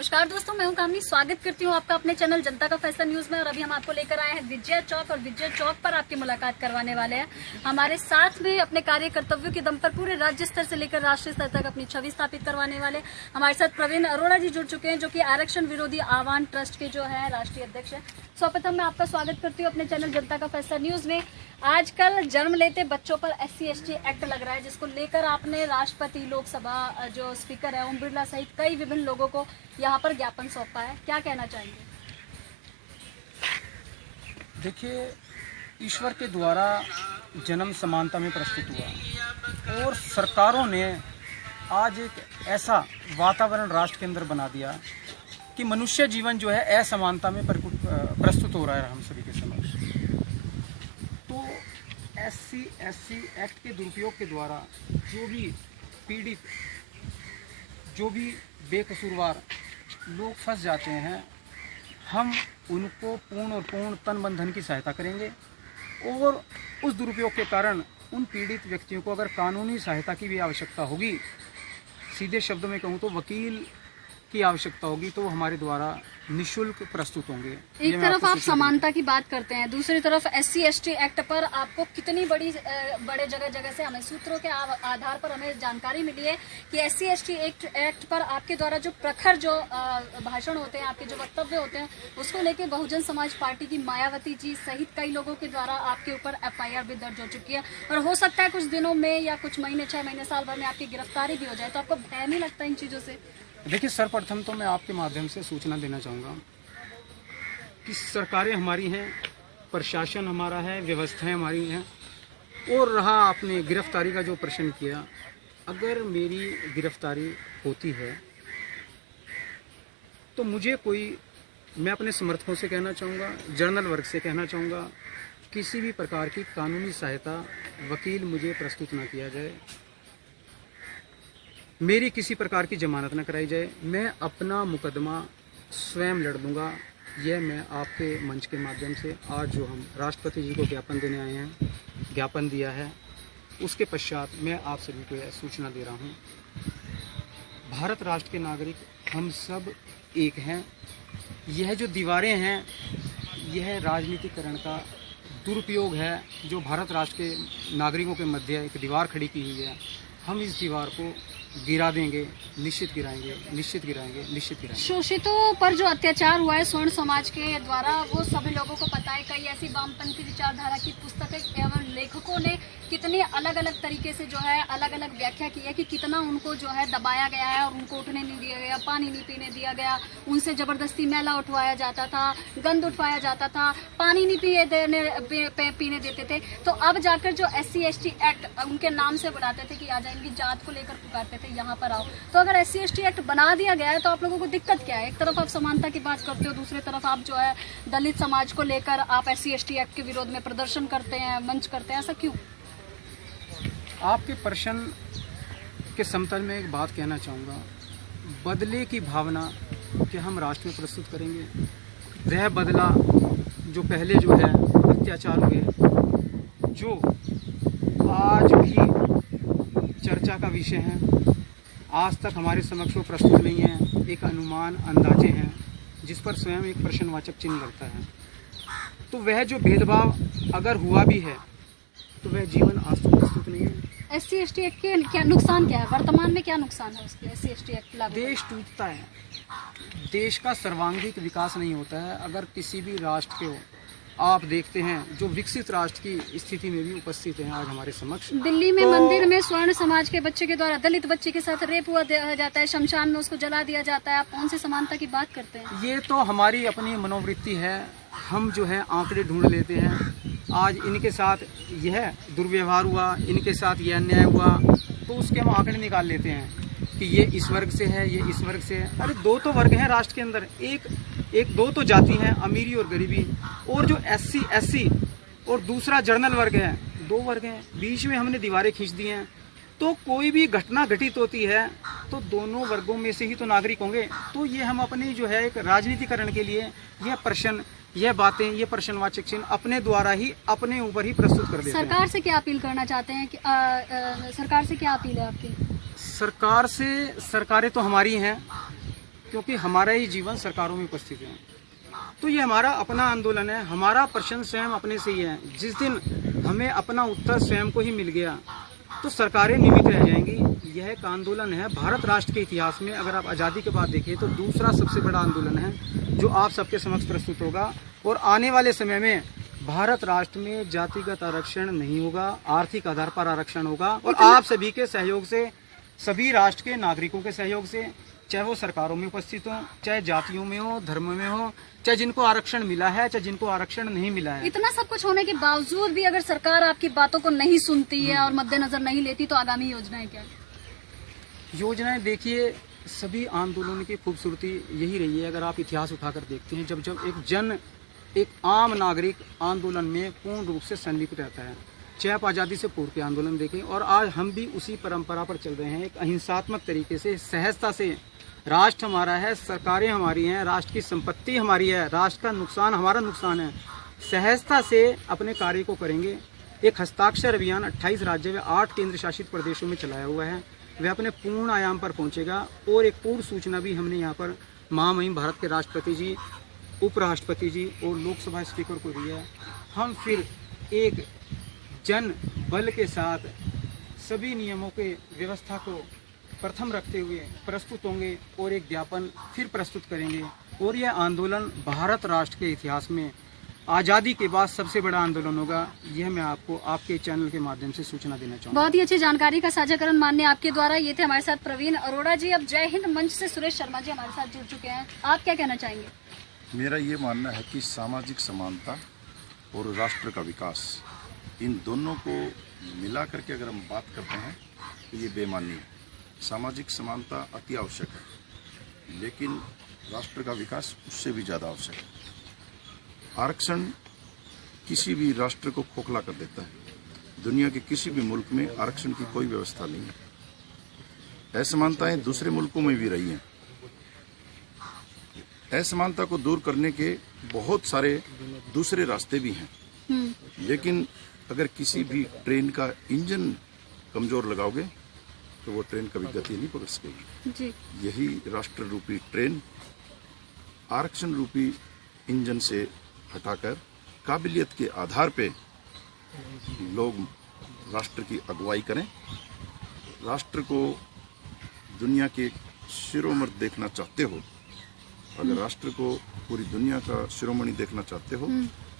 नमस्कार दोस्तों, मैं हूं कामनी। स्वागत करती हूं आपका अपने चैनल जनता का फैसला न्यूज में। और अभी हम आपको लेकर आए हैं विजय चौक, और विजय चौक पर आपकी मुलाकात करवाने वाले हैं। हमारे साथ में अपने कार्य कर्तव्यों के दम पर पूरे राज्य स्तर से लेकर राष्ट्रीय स्तर तक अपनी छवि स्थापित करवाने वाले हमारे साथ प्रवीण अरोड़ा जी जुड़ चुके हैं, जो कि आरक्षण विरोधी आह्वान ट्रस्ट के जो है राष्ट्रीय अध्यक्ष है। सर्वप्रथम मैं आपका स्वागत करती हूँ अपने चैनल जनता का फैसला न्यूज में। आजकल जन्म लेते बच्चों पर SC/ST एक्ट लग रहा है, जिसको लेकर आपने राष्ट्रपति, लोकसभा जो स्पीकर है ओम बिरला सहित कई विभिन्न लोगों को यहाँ पर ज्ञापन सौंपा है। क्या कहना चाहेंगे? देखिए, ईश्वर के द्वारा जन्म समानता में प्रस्तुत हुआ और सरकारों ने आज एक ऐसा वातावरण राष्ट्र के अंदर बना दिया कि मनुष्य जीवन जो है असमानता में प्रस्तुत हो रहा है हम सभी के समक्ष। तो SC/ST एक्ट के दुरुपयोग के द्वारा जो भी पीड़ित, जो भी बेकसूरवार लोग फंस जाते हैं, हम उनको पूर्ण और पूर्ण तन मन धन की सहायता करेंगे। और उस दुरुपयोग के कारण उन पीड़ित व्यक्तियों को अगर कानूनी सहायता की भी आवश्यकता होगी, सीधे शब्दों में कहूँ तो वकील की आवश्यकता होगी, तो हमारे द्वारा निःशुल्क प्रस्तुत होंगे। एक तरफ आप समानता की बात करते हैं, दूसरी तरफ SC/ST एक्ट पर आपको कितनी बड़े जगह जगह से हमें सूत्रों के आधार पर हमें जानकारी मिली है कि SC/ST एक्ट पर आपके द्वारा जो प्रखर जो भाषण होते हैं, आपके जो वक्तव्य होते हैं, उसको लेकर बहुजन समाज पार्टी की मायावती जी सहित कई लोगों के द्वारा आपके ऊपर FIR भी दर्ज हो चुकी है। और हो सकता है कुछ दिनों में या कुछ महीने, 6 महीने, साल भर में आपकी गिरफ्तारी भी हो जाए। तो आपको भय नहीं लगता इन चीजों से? देखिए, सर्वप्रथम तो मैं आपके माध्यम से सूचना देना चाहूँगा कि सरकारें हमारी हैं, प्रशासन हमारा है, व्यवस्थाएं हमारी हैं। और रहा आपने गिरफ्तारी का जो प्रश्न किया, अगर मेरी गिरफ्तारी होती है तो मैं अपने समर्थकों से कहना चाहूँगा, जर्नल वर्ग से कहना चाहूँगा, किसी भी प्रकार की कानूनी सहायता वकील मुझे प्रस्तुत ना किया जाए, मेरी किसी प्रकार की जमानत न कराई जाए। मैं अपना मुकदमा स्वयं लड़ दूंगा। यह मैं आपके मंच के माध्यम से आज जो हम राष्ट्रपति जी को ज्ञापन देने आए हैं, ज्ञापन दिया है, उसके पश्चात मैं आप सभी को यह सूचना दे रहा हूं। भारत राष्ट्र के नागरिक हम सब एक हैं। यह जो दीवारें हैं, यह राजनीतिकरण का दुरुपयोग है, जो भारत राष्ट्र के नागरिकों के मध्य एक दीवार खड़ी की हुई है। हम इस दीवार को गिरा देंगे, निश्चित गिराएंगे, निश्चित गिराएंगे, निश्चित गिराएंगे। शोषितों पर जो अत्याचार हुआ है स्वर्ण समाज के द्वारा, वो सभी लोगों को पता है। कई ऐसी वामपंथी विचारधारा की पुस्तकें एवं लेखकों ने कितने अलग अलग तरीके से जो है अलग अलग व्याख्या की है कि कितना उनको जो है दबाया गया है और उनको उठने नहीं दिया गया, पानी नहीं पीने दिया गया, उनसे जबरदस्ती मैला उठवाया जाता था, गंद उठवाया जाता था, पानी नहीं पीने देते थे। तो अब जाकर जो SC/ST एक्ट उनके नाम से बुलाते थे कि आ जाए, इनकी जात को लेकर पुकारते थे, यहाँ पर आओ। तो अगर SC/ST एक्ट बना दिया गया है तो आप लोगों को दिक्कत क्या है? एक तरफ आप समानता की बात करते हो, दूसरी तरफ आप जो है दलित समाज को लेकर आप SC/ST एक्ट के विरोध में प्रदर्शन करते हैं, मंच करते हैं। ऐसा क्यों? आपके प्रश्न के समतल में एक बात कहना चाहूँगा। बदले की भावना कि हम राष्ट्र में प्रस्तुत करेंगे, वह बदला जो पहले जो है अत्याचार हुए, जो आज भी चर्चा का विषय है, आज तक हमारे समक्ष वो प्रस्तुत नहीं है, एक अनुमान, अंदाजे हैं, जिस पर स्वयं एक प्रश्नवाचक चिन्ह लगता है। तो वह जो भेदभाव अगर हुआ भी है तो वह जीवन आज तक प्रस्तुत नहीं है। SC/ST एक्ट के क्या नुकसान क्या है? वर्तमान में क्या नुकसान है उसके? SC/ST एक्ट लागू देश टूटता है, देश का सर्वांगीण विकास नहीं होता है। अगर किसी भी राष्ट्र को आप देखते हैं जो विकसित राष्ट्र की स्थिति में भी उपस्थित हैं आज हमारे समक्ष। दिल्ली में मंदिर में स्वर्ण समाज के बच्चे के द्वारा दलित बच्चे के साथ रेप हुआ जाता है, शमशान में उसको जला दिया जाता है। आप कौन सी समानता की बात करते हैं? ये तो हमारी अपनी मनोवृत्ति है। हम जो है आंकड़े ढूंढ लेते हैं, आज इनके साथ यह दुर्व्यवहार हुआ, इनके साथ यह अन्याय हुआ, तो उसके हम आंकड़े निकाल लेते हैं कि ये इस वर्ग से है, ये इस वर्ग से है। अरे दो तो वर्ग हैं राष्ट्र के अंदर, दो तो जाति हैं, अमीरी और गरीबी। और जो SC/SC और दूसरा जर्नल वर्ग है, 2 वर्ग हैं, बीच में हमने दीवारें खींच दी हैं। तो कोई भी घटना घटित होती है तो दोनों वर्गों में से ही तो नागरिक होंगे। तो ये हम अपनी जो है एक राजनीतिकरण के लिए यह प्रश्न, यह बातें, ये प्रश्नवाचक चिन्ह अपने द्वारा ही अपने ऊपर ही प्रस्तुत कर देते हैं। सरकार से क्या अपील करना चाहते हैं कि सरकार से क्या अपील है आपकी? सरकार से, सरकारें तो हमारी हैं, क्योंकि हमारा ही जीवन सरकारों में उपस्थित है। तो ये हमारा अपना आंदोलन है, हमारा प्रश्न स्वयं अपने से ही है। जिस दिन हमें अपना उत्तर स्वयं को ही मिल गया तो सरकारें निमित्त रह जाएंगी। यह एक आंदोलन है भारत राष्ट्र के इतिहास में, अगर आप आज़ादी के बाद देखें तो दूसरा सबसे बड़ा आंदोलन है जो आप सबके समक्ष प्रस्तुत होगा। और आने वाले समय में भारत राष्ट्र में जातिगत आरक्षण नहीं होगा, आर्थिक आधार पर आरक्षण होगा। और आप सभी के सहयोग से, सभी राष्ट्र के नागरिकों के सहयोग से, चाहे वो सरकारों में उपस्थित हो, चाहे जातियों में हो, धर्म में हो, चाहे जिनको आरक्षण मिला है, चाहे जिनको आरक्षण नहीं मिला है। इतना सब कुछ होने के बावजूद भी अगर सरकार आपकी बातों को नहीं सुनती है और मद्देनजर नहीं लेती तो आगामी योजनाएं क्या? योजनाएं देखिए, सभी आंदोलनों की खूबसूरती यही रही है। अगर आप इतिहास उठाकर देखते हैं, जब एक आम नागरिक आंदोलन में पूर्ण रूप से संलिप्त रहता है, चाहे आप आज़ादी से पूर्व के आंदोलन देखें, और आज हम भी उसी परंपरा पर चल रहे हैं। एक अहिंसात्मक तरीके से, सहजता से, राष्ट्र हमारा है, सरकारें हमारी हैं, राष्ट्र की संपत्ति हमारी है, राष्ट्र का नुकसान हमारा नुकसान है, सहजता से अपने कार्य को करेंगे। एक हस्ताक्षर अभियान 28 राज्यों में 8 केंद्र शासित प्रदेशों में चलाया हुआ है, वह अपने पूर्ण आयाम पर पहुंचेगा। और एक पूर्ण सूचना भी हमने यहाँ पर महामहिम भारत के राष्ट्रपति जी, उपराष्ट्रपति जी और लोकसभा स्पीकर को दी है। हम फिर एक जन बल के साथ सभी नियमों के व्यवस्था को प्रथम रखते हुए प्रस्तुत होंगे और एक ज्ञापन फिर प्रस्तुत करेंगे। और यह आंदोलन भारत राष्ट्र के इतिहास में आज़ादी के बाद सबसे बड़ा आंदोलन होगा। यह मैं आपको आपके चैनल के माध्यम से सूचना देना चाहूँगा। बहुत ही अच्छी जानकारी का साझाकरण माननीय आपके द्वारा। ये थे हमारे साथ प्रवीण अरोड़ा जी। अब जय हिंद मंच से सुरेश शर्मा जी हमारे साथ जुड़ चुके हैं, आप क्या कहना चाहेंगे? मेरा ये मानना है कि सामाजिक समानता और राष्ट्र का विकास, इन दोनों को मिला करके अगर हम बात करते हैं तो ये बेमानी है। सामाजिक समानता अति आवश्यक है, लेकिन राष्ट्र का विकास उससे भी ज़्यादा आवश्यक है। आरक्षण किसी भी राष्ट्र को खोखला कर देता है। दुनिया के किसी भी मुल्क में आरक्षण की कोई व्यवस्था नहीं है। असमानताएं दूसरे मुल्कों में भी रही हैं। असमानता को दूर करने के बहुत सारे दूसरे रास्ते भी हैं, लेकिन अगर किसी भी ट्रेन का इंजन कमजोर लगाओगे तो वो ट्रेन कभी गति नहीं पकड़ सकेगी। यही राष्ट्र रूपी ट्रेन आरक्षण रूपी इंजन से हटाकर काबिलियत के आधार पे लोग राष्ट्र की अगुवाई करें। राष्ट्र को दुनिया के शिरोमणि देखना चाहते हो, अगर राष्ट्र को पूरी दुनिया का शिरोमणि देखना चाहते हो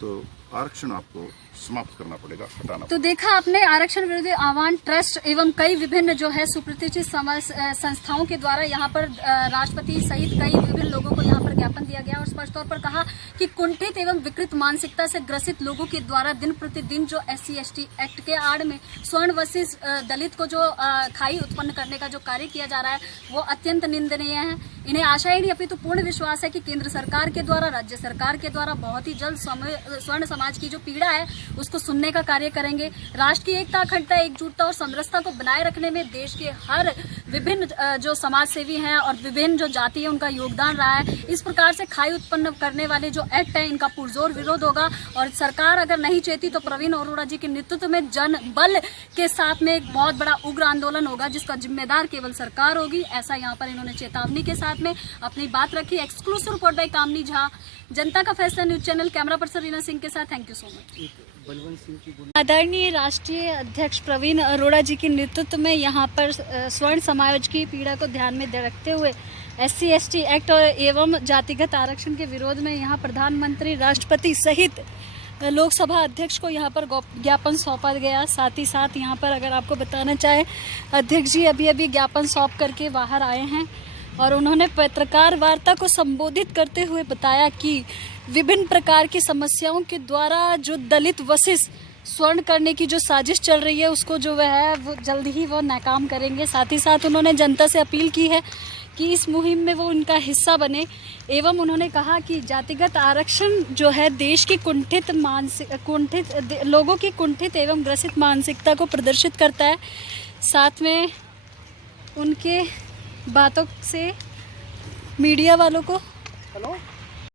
तो आरक्षण आपको समाप्त करना पड़ेगा, हटाना। तो देखा आपने, आरक्षण विरोधी आह्वान ट्रस्ट एवं कई विभिन्न जो है सुप्रतिष्ठित संस्थाओं के द्वारा यहाँ पर राष्ट्रपति सहित कई विभिन्न लोगों को यहाँ पर ज्ञापन दिया गया और स्पष्ट तौर पर कहा कि कुंठित एवं विकृत मानसिकता से ग्रसित लोगों के द्वारा दिन प्रतिदिन जो SC/ST एक्ट के आड़ में स्वर्ण वशिष्ठ दलित को जो खाई उत्पन्न करने का जो कार्य किया जा रहा है वो अत्यंत निंदनीय है। इन्हें आशा ही नहीं अपितु पूर्ण विश्वास है कि केंद्र सरकार के द्वारा, राज्य सरकार के द्वारा बहुत ही जल्द स्वर्ण समाज की जो पीड़ा है उसको सुनने का कार्य करेंगे। राष्ट्र की एकता, अखंडता, एकजुटता और समरसता को बनाए रखने में देश के हर विभिन्न जो समाज सेवी हैं और विभिन्न जो जाति है उनका योगदान रहा है। इस प्रकार से खाई उत्पन्न करने वाले जो एक्ट है इनका पुरजोर विरोध होगा और सरकार अगर नहीं चाहती तो प्रवीण अरोड़ा जी के नेतृत्व में जन बल के साथ में एक बहुत बड़ा उग्र आंदोलन होगा जिसका जिम्मेदार केवल सरकार होगी। ऐसा यहाँ पर इन्होंने चेतावनी के साथ में अपनी बात रखी। एक्सक्लूसिव रिपोर्ट बाय कामनी झा, जनता का फैसला news channel, camera person Reena Singh के साथ। Thank you so much. आदरणीय राष्ट्रीय अध्यक्ष प्रवीण अरोड़ा जी के नेतृत्व में यहाँ पर स्वर्ण समाज की पीड़ा को ध्यान में रखते हुए SC/ST एक्ट और एवं जातिगत आरक्षण के विरोध में यहाँ प्रधानमंत्री, राष्ट्रपति सहित लोकसभा अध्यक्ष को यहाँ पर ज्ञापन सौंपा गया। साथ ही साथ यहाँ पर अगर आपको बताना चाहे, अध्यक्ष जी अभी ज्ञापन सौंप करके बाहर आए हैं और उन्होंने पत्रकार वार्ता को संबोधित करते हुए बताया कि विभिन्न प्रकार की समस्याओं के द्वारा जो दलित वशिष्ठ स्वर्ण करने की जो साजिश चल रही है उसको जो है वो जल्द ही वो नाकाम करेंगे। साथ ही साथ उन्होंने जनता से अपील की है कि इस मुहिम में वो उनका हिस्सा बने एवं उन्होंने कहा कि जातिगत आरक्षण जो है देश की लोगों की कुंठित एवं ग्रसित मानसिकता को प्रदर्शित करता है। साथ में उनके बातों से मीडिया वालों को